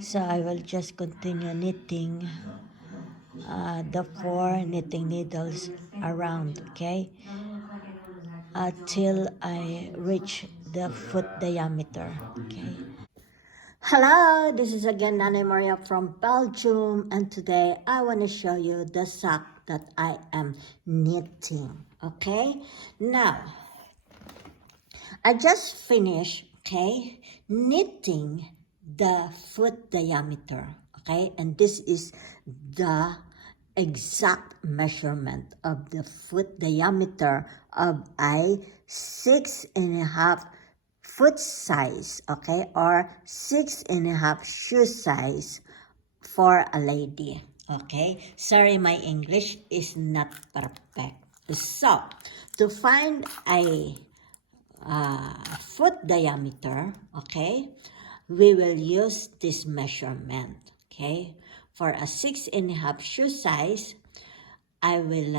So I will just continue knitting the 4 knitting needles around, okay, till I reach the foot diameter, okay. Hello, this is again Nana Maria from Belgium, and today I want to show you the sock that I am knitting, okay. Now I just finished, okay, knitting the foot diameter, okay, and this is the exact measurement of the foot diameter of a 6.5 foot size, okay, or 6.5 shoe size for a lady, okay. Sorry, my English is not perfect. So to find a foot diameter, okay, we will use this measurement, okay. For a 6.5 shoe size, I will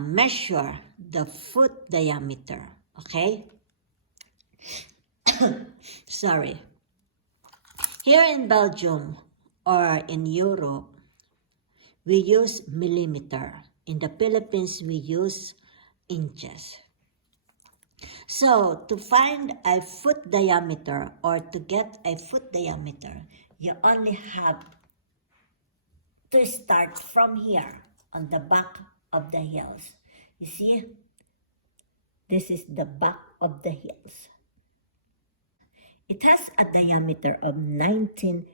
measure the foot diameter, okay. Sorry. Here in Belgium or in Europe, we use millimeter. In the Philippines, we use inches. So, to find a foot diameter or to get a foot diameter, you only have to start from here on the back of the heels. You see, this is the back of the heels. It has a diameter of 19.5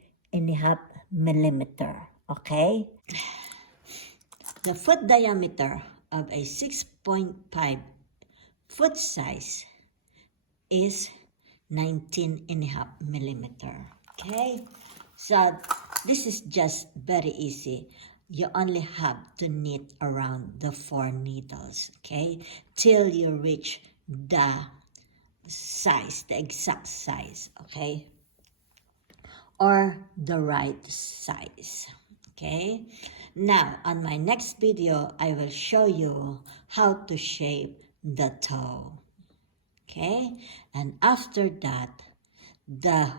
millimeter, okay? The foot diameter of a 6.5 foot size is 19.5 millimeter, okay? So this is just very easy. You only have to knit around the 4 needles, okay, till you reach the size, the exact size, okay, or the right size, okay. Now on my next video I will show you how to shape the toe, okay, and after that the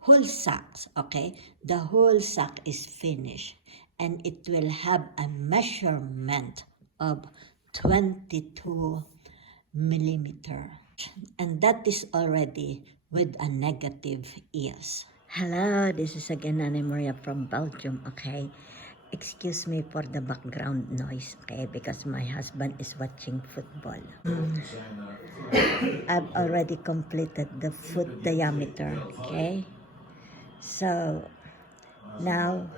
whole socks, okay, the whole sock is finished and it will have a measurement of 22 millimeter, and that is already with a negative ears. Hello, this is again Nana Maria from Belgium, okay. Excuse me for the background noise, okay, because my husband is watching football. I've already completed the foot diameter, okay. So now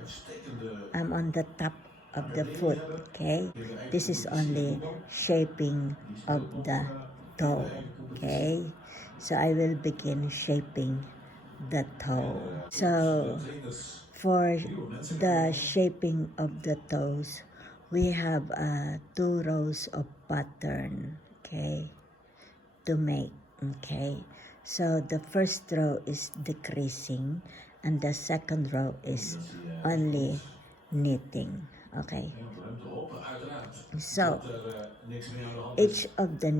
I'm on the top of the foot, okay. This is only shaping of the toe, okay. So I will begin shaping the toe. So for the shaping of the toes, we have 2 rows of pattern, okay, to make, okay. So the first row is decreasing and the second row is only knitting, okay. So each of the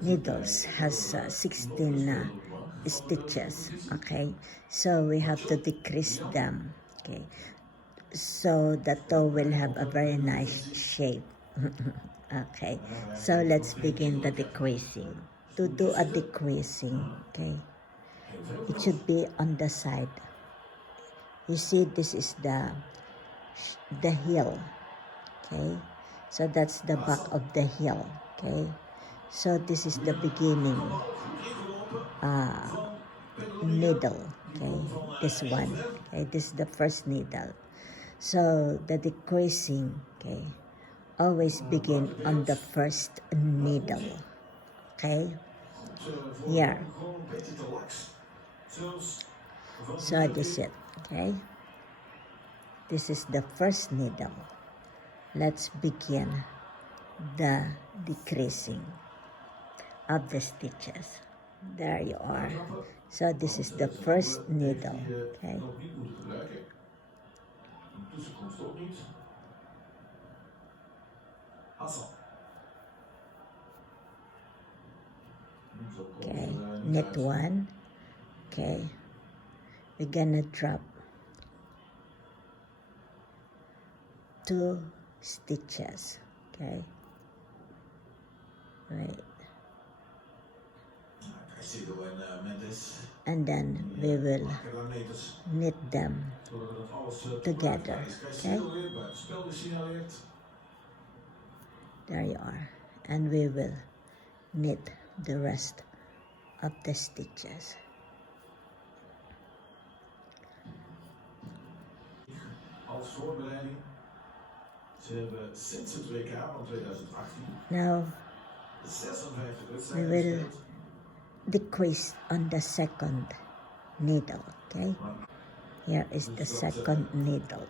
needles has 16 stitches, okay. So we have to decrease them, okay, so the toe will have a very nice shape. Okay, so let's begin the decreasing. To do a decreasing, okay, it should be on the side. You see, this is the heel, okay, so that's the back of the heel, okay. So this is the beginning needle, okay, this one, okay, this is the first needle. So the decreasing, okay, always begin on the first needle, okay, here. So this is it, okay, this is the first needle. Let's begin the decreasing of the stitches. There you are. So this is the first needle, okay. Okay, knit 1, okay, we're gonna drop 2 stitches. Okay, right, and then we will knit them together. Okay, there you are, and we will knit the rest of the stitches. Als voorbereiding. Ze hebben sinds het WK van 2018 Now de 56 we wedstrijden will gespeeld. decrease on the second needle. Okay, here is the second needle.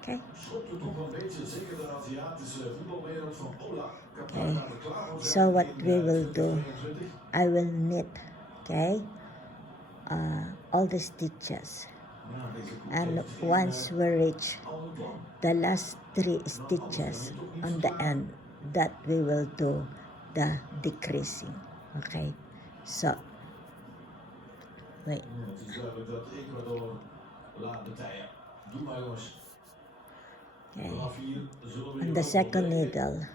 Okay, Schopt u toch een beetje, zeker de Aziatische voetbalwereld van Ola. okay, so what we will do, I will knit, okay, all the stitches, and once we reach the last 3 stitches on the end, that we will do the decreasing. Okay, so wait, Het is duidelijk dat Ecuador laat betijen. Doe maar jongens. okay, Vanaf hier zullen we on the second needle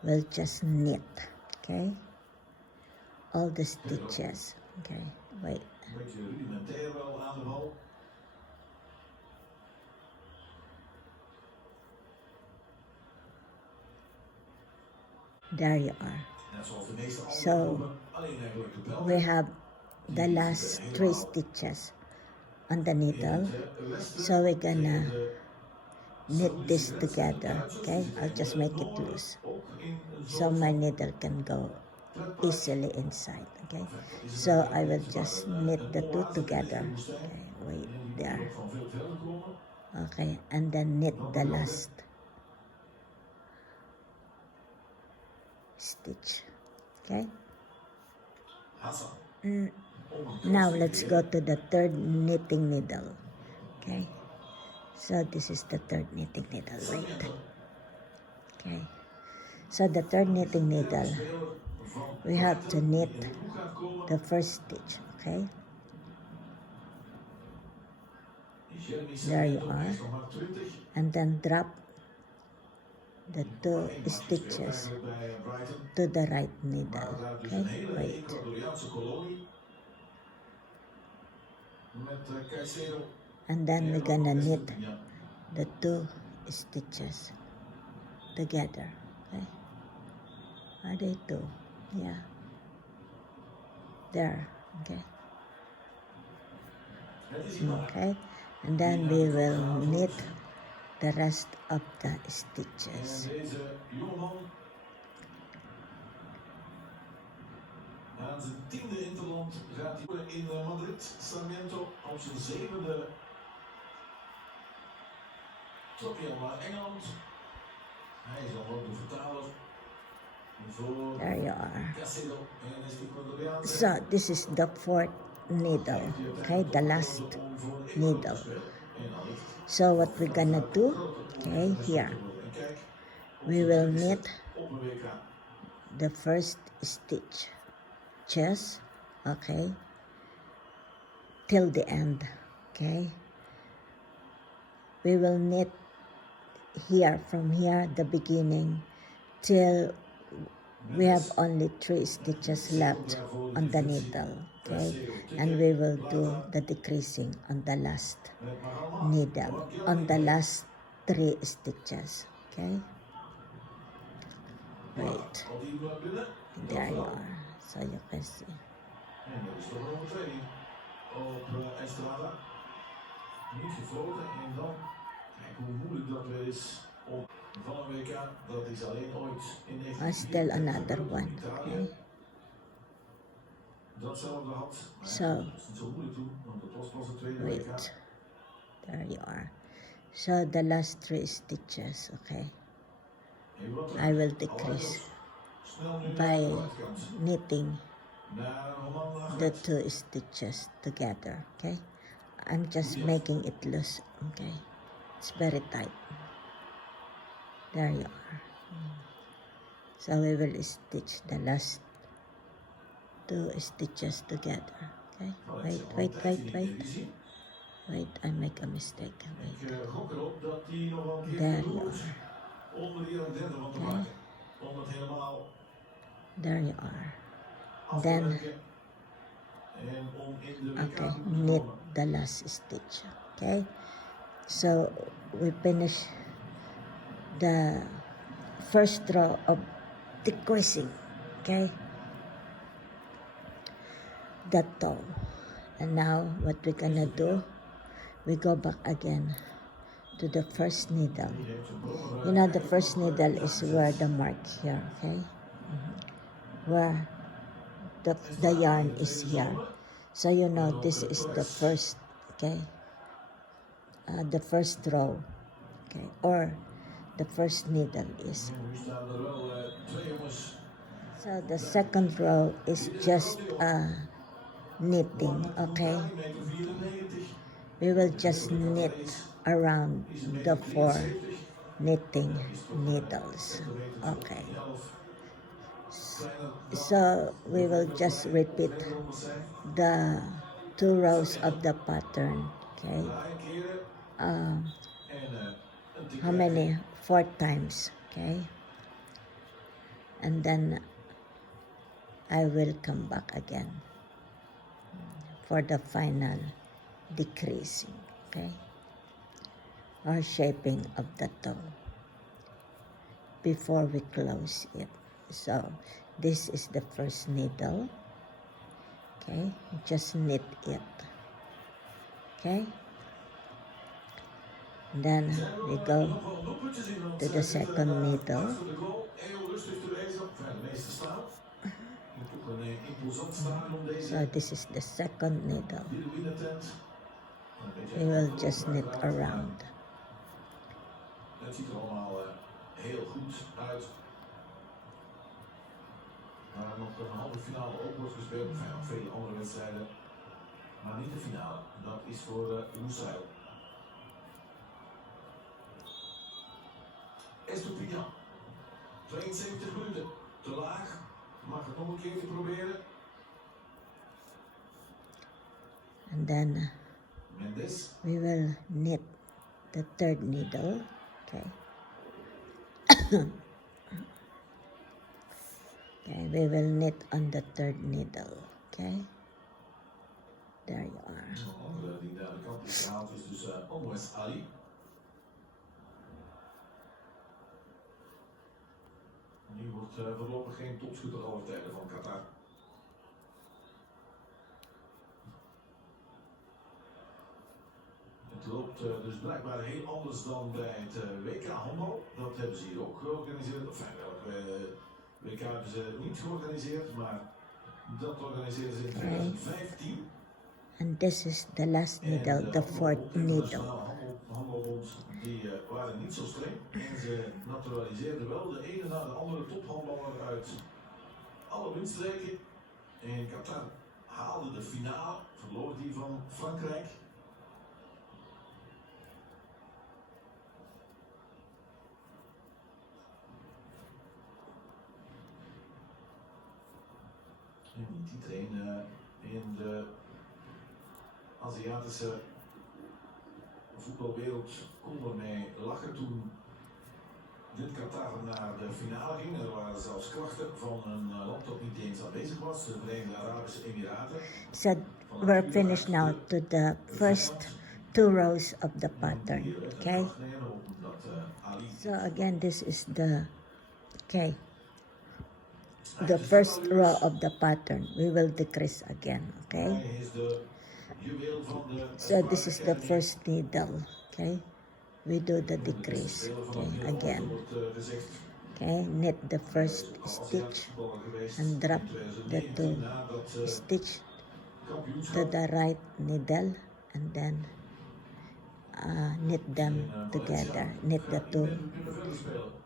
we'll just knit, okay, all the stitches. Okay, wait, een beetje rudimentair wel aan de bal. there you are. Net zoals de meeste andere So ploegen, alleen eigenlijk de Belgen. we have the last 3 stitches on the needle, so we're gonna knit this together. Okay, I'll just make it loose so my needle can go easily inside. Okay, so I will just knit the 2 together. Okay, wait there. Okay, and then knit the last stitch. Okay, now let's go to the third knitting needle. Okay, so this is the third knitting needle. Wait. Okay, so the third knitting needle, we have to knit the first stitch. Okay, there you are, and then drop the 2 stitches to the right needle. Okay, wait, and then we're gonna knit the 2 stitches together. Okay, are they 2? Yeah, there. Okay, okay, and then we will knit the rest of the stitches. Aan zijn 10e interland gaat hij in Madrid. Sarmiento op zijn 7e trok hij al naar Engeland. Hij is dan ook de vertaler voor There you are. Casillo en is de Ecuadoriaanse. So this is the 4th needle. Okay, the last needle. So what we're gonna do, okay, here we will knit the first stitch, just okay, till the end. Okay, we will knit here, from here, the beginning, till we have only 3 stitches left on the needle. Okay, and we will do the decreasing on the last needle, on the last 3 stitches. Okay, wait, there you are, so you can see. En dat is toch een overtreding op Estrada. Niet gefloten en dan, kijk hoe moeilijk dat weer is om van een WK. Dat is alleen ooit in 19. Still another one. Okay, Datzelfde had, so dat is niet zo moeilijk toen, want dat was pas het tweede WK. wait, there you are. So the last 3 stitches. Okay, I will decrease by knitting the 2 stitches together. Okay, I'm just making it loose. Okay, it's very tight. There you are. So we will stitch the last 2 stitches together. Okay, Nou, dat is wait, al een wait, tijdje wait, niet meer wait. gezien. Wait, I make a mistake. Ik Wait. gok erop dat hij nog wel een keer There you doet are. om er hier een derde van te Okay. maken. Om het helemaal There you are. af te Then, werken. En om in de okay, WK-groep te knit komen. the last stitch. Okay, so we finish the first row of decreasing. Okay, the toe. And now what we're gonna do, we go back again to the first needle. Die heeft zijn brommer, You know, the eigenlijk first nog, needle ja, is gezet. where the mark here, okay? Where the yarn is here. So you know this is the first, okay? The first row, okay? Or the first needle is. En nu staan er wel twee jongens. So the second row is just knitting, okay? Meter 94. We will just knit around the 4 knitting needles, okay? So we will just repeat the 2 rows of the pattern, okay? How many? 4 times, okay? And then I will come back again for the final decreasing, okay? Or shaping of the toe before we close it. So this is the first needle, okay? Just knit it, okay? Then we go to the second needle. So this is the second needle. We will just knit around. Het ziet er allemaal heel goed uit. Waar nog een halve finale ook wordt gespeeld. Er zijn nog vele andere wedstrijden. Maar niet de finale. Dat is voor Lusail. Estopinian. 72 minuten. Te laag. Mag het nog een keertje proberen. And then Mendes. we will knit the third needle, okay? Okay, we will knit on the third needle, okay? There you are. Een andere die naar de kant is gehaald is dus Onwes Ali. Die wordt voorlopig geen topschutter aller tijden van Qatar. Het loopt dus blijkbaar heel anders dan bij het WK handbal. Dat hebben ze hier ook georganiseerd. Enfin, welke WK hebben ze niet georganiseerd, maar dat organiseerden ze in 2015. And this is the last needle, the fourth needle. Handelbond die waren niet zo streng en ze naturaliseerden wel de ene na de andere tophandballer uit alle windstreken. En Qatar haalde de finale, verloor die van Frankrijk. En niet iedereen in de Aziatische voetbalwereld kon ermee lachen toen dit Qatar naar de finale ging. Er waren zelfs krachten van een land dat niet eens aanwezig was, de Verenigde Arabische Emiraten. So we're finished now to the first 2 rows of the pattern, okay? So again, this is the, okay, the first row of the pattern. We will decrease again, okay? So this is the first needle, okay? We do the decrease, okay, again. Okay, knit the first stitch and drop the 2 stitch to the right needle and then knit them together, knit the 2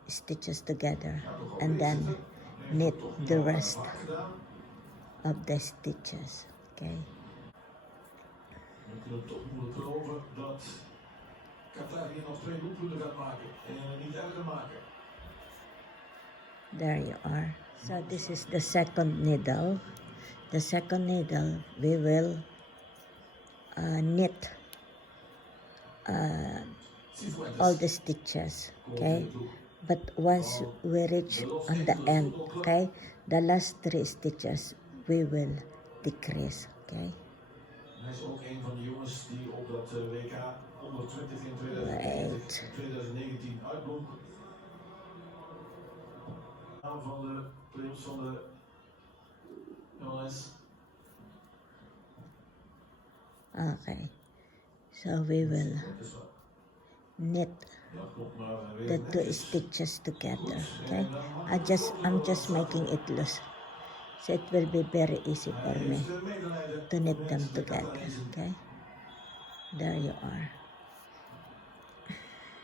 stitches together and then knit the rest of the stitches, okay? We kunnen toch moeilijk geloven dat Qatar hier nog 2 doelpunten gaat maken en niet erger maken. There you are. So this is the second needle. the second needle, we will knit all the stitches, okay? But once we reach on the end, okay, the last 3 stitches, we will decrease, okay? Hij is ook een van de jongens die op dat WK onder 20 in 2020 Wait. en 2019 uitblonk. Van de playoffs van de jongens. Okay, so we will knit the 2 stitches together, okay? I'm just making it loose, so it will be very easy for me to knit them together, okay? There you are.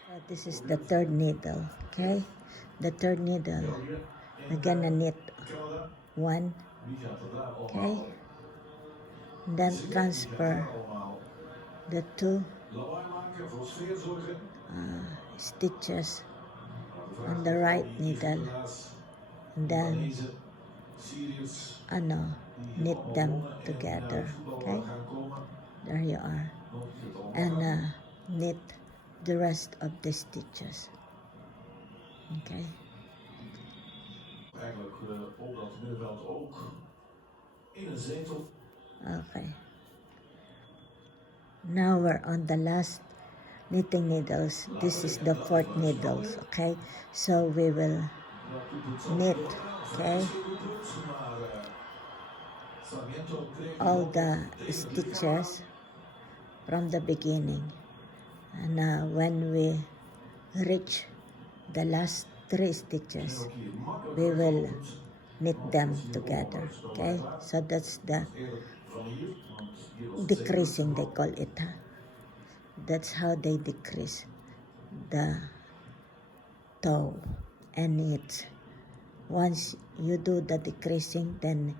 So this is the 3rd needle, okay? The 3rd needle, we're gonna knit 1, okay? Then transfer the 2 stitches on the right needle, and then knit them together, okay? There you are. And knit the rest of the stitches, okay? Eigenlijk op dat middenveld ook in een zetel. Okay. Now we're on the last knitting needles. This is the 4th needles, okay? So we will knit, okay, all the stitches from the beginning. And when we reach the last 3 stitches, we will knit them together, okay? So that's the decreasing, they call it, huh? That's how they decrease the toe. And it's once you do the decreasing, then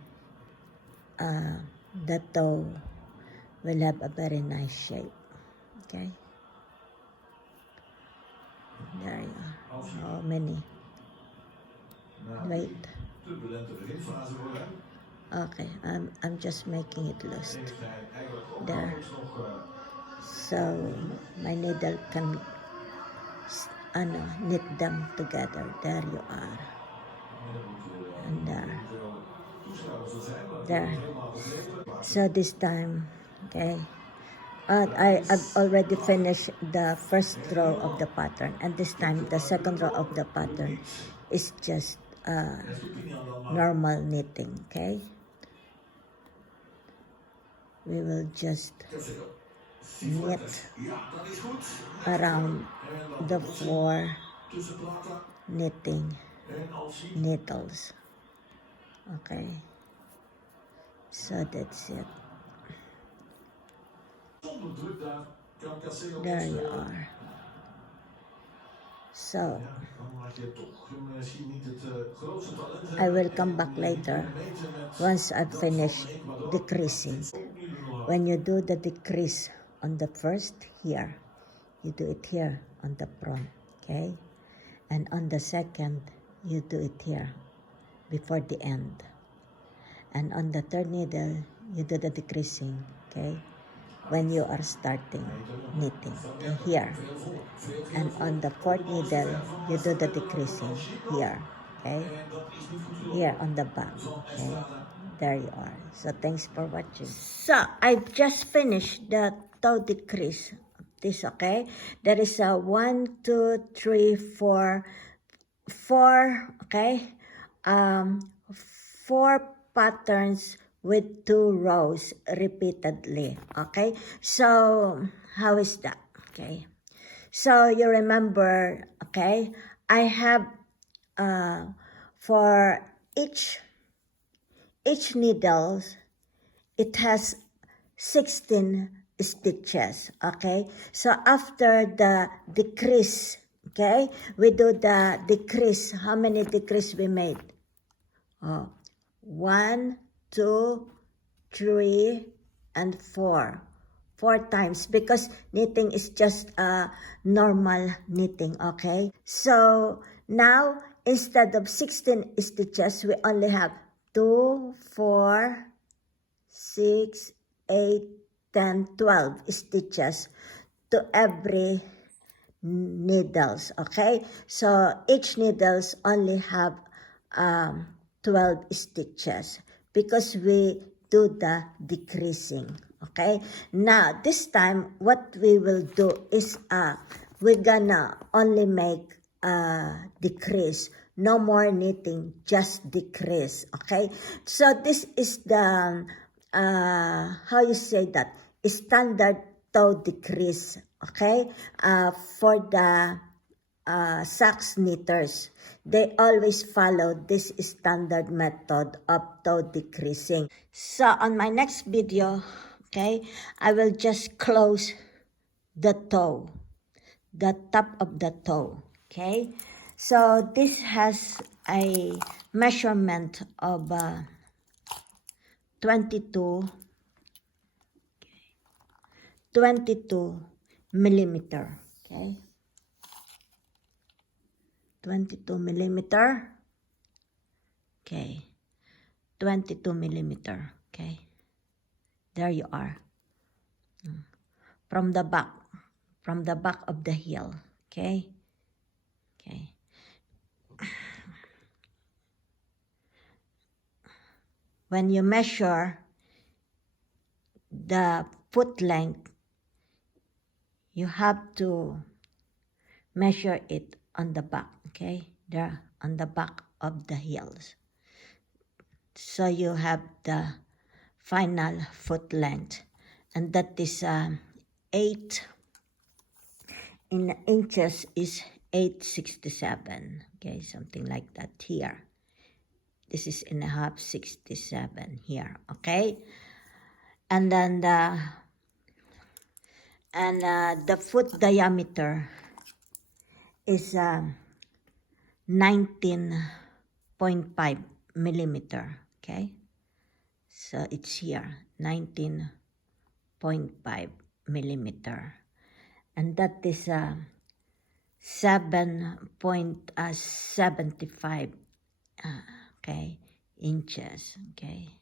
the toe will have a very nice shape, okay? There you are. How many? Wait. Okay, I'm just making it loose. There. So my needle can knit them together. There you are. And there. So this time, okay, I've already finished the first row of the pattern, and this time the second row of the pattern is just normal knitting, okay? We will just knit around the 4 knitting needles, okay? So that's it. There you are. So I will come back later once I've finished decreasing. When you do the decrease on the first here, you do it here on the front, okay? And on the second, you do it here before the end. And on the 3rd needle, you do the decreasing, okay? When you are starting knitting, okay? Here. And on the 4th needle, you do the decreasing here, okay? Here on the back, okay? There you are. So thanks for watching. So I've just finished the toe decrease of this, okay? There is a 1, 2, 3, 4, okay? 4 patterns with 2 rows repeatedly, okay? So how is that, okay? So you remember, okay, I have for each needle, it has 16 stitches, okay? So after the decrease, okay, we do the decrease. How many decrease we made? 1, 2, 3, and 4. 4 times, because knitting is just normal knitting, okay? So now, instead of 16 stitches, we only have 2, 4, 6, 8, 10, 12 stitches to every needles, okay? So each needles only have 12 stitches because we do the decreasing, okay? Now, this time, what we will do is we're gonna only make decrease. No more knitting, just decrease, okay? So this is the, how you say that, standard toe decrease, okay? For the socks knitters, they always follow this standard method of toe decreasing. So on my next video, okay, I will just close the toe, the top of the toe, okay? So this has a measurement of 22 millimeter, okay? 22 millimeter, okay? 22 millimeter, okay? There you are. From the back of the heel, okay? Okay. When you measure the foot length, you have to measure it on the back, okay? There, on the back of the heels. So you have the final foot length, and that is 8 in inches is 867, okay? Something like that here. This is in a half 67 here, okay? And then the foot diameter is 19.5 millimeter, okay? So it's here, 19.5 millimeter. And that is 7.75 okay, inches, okay?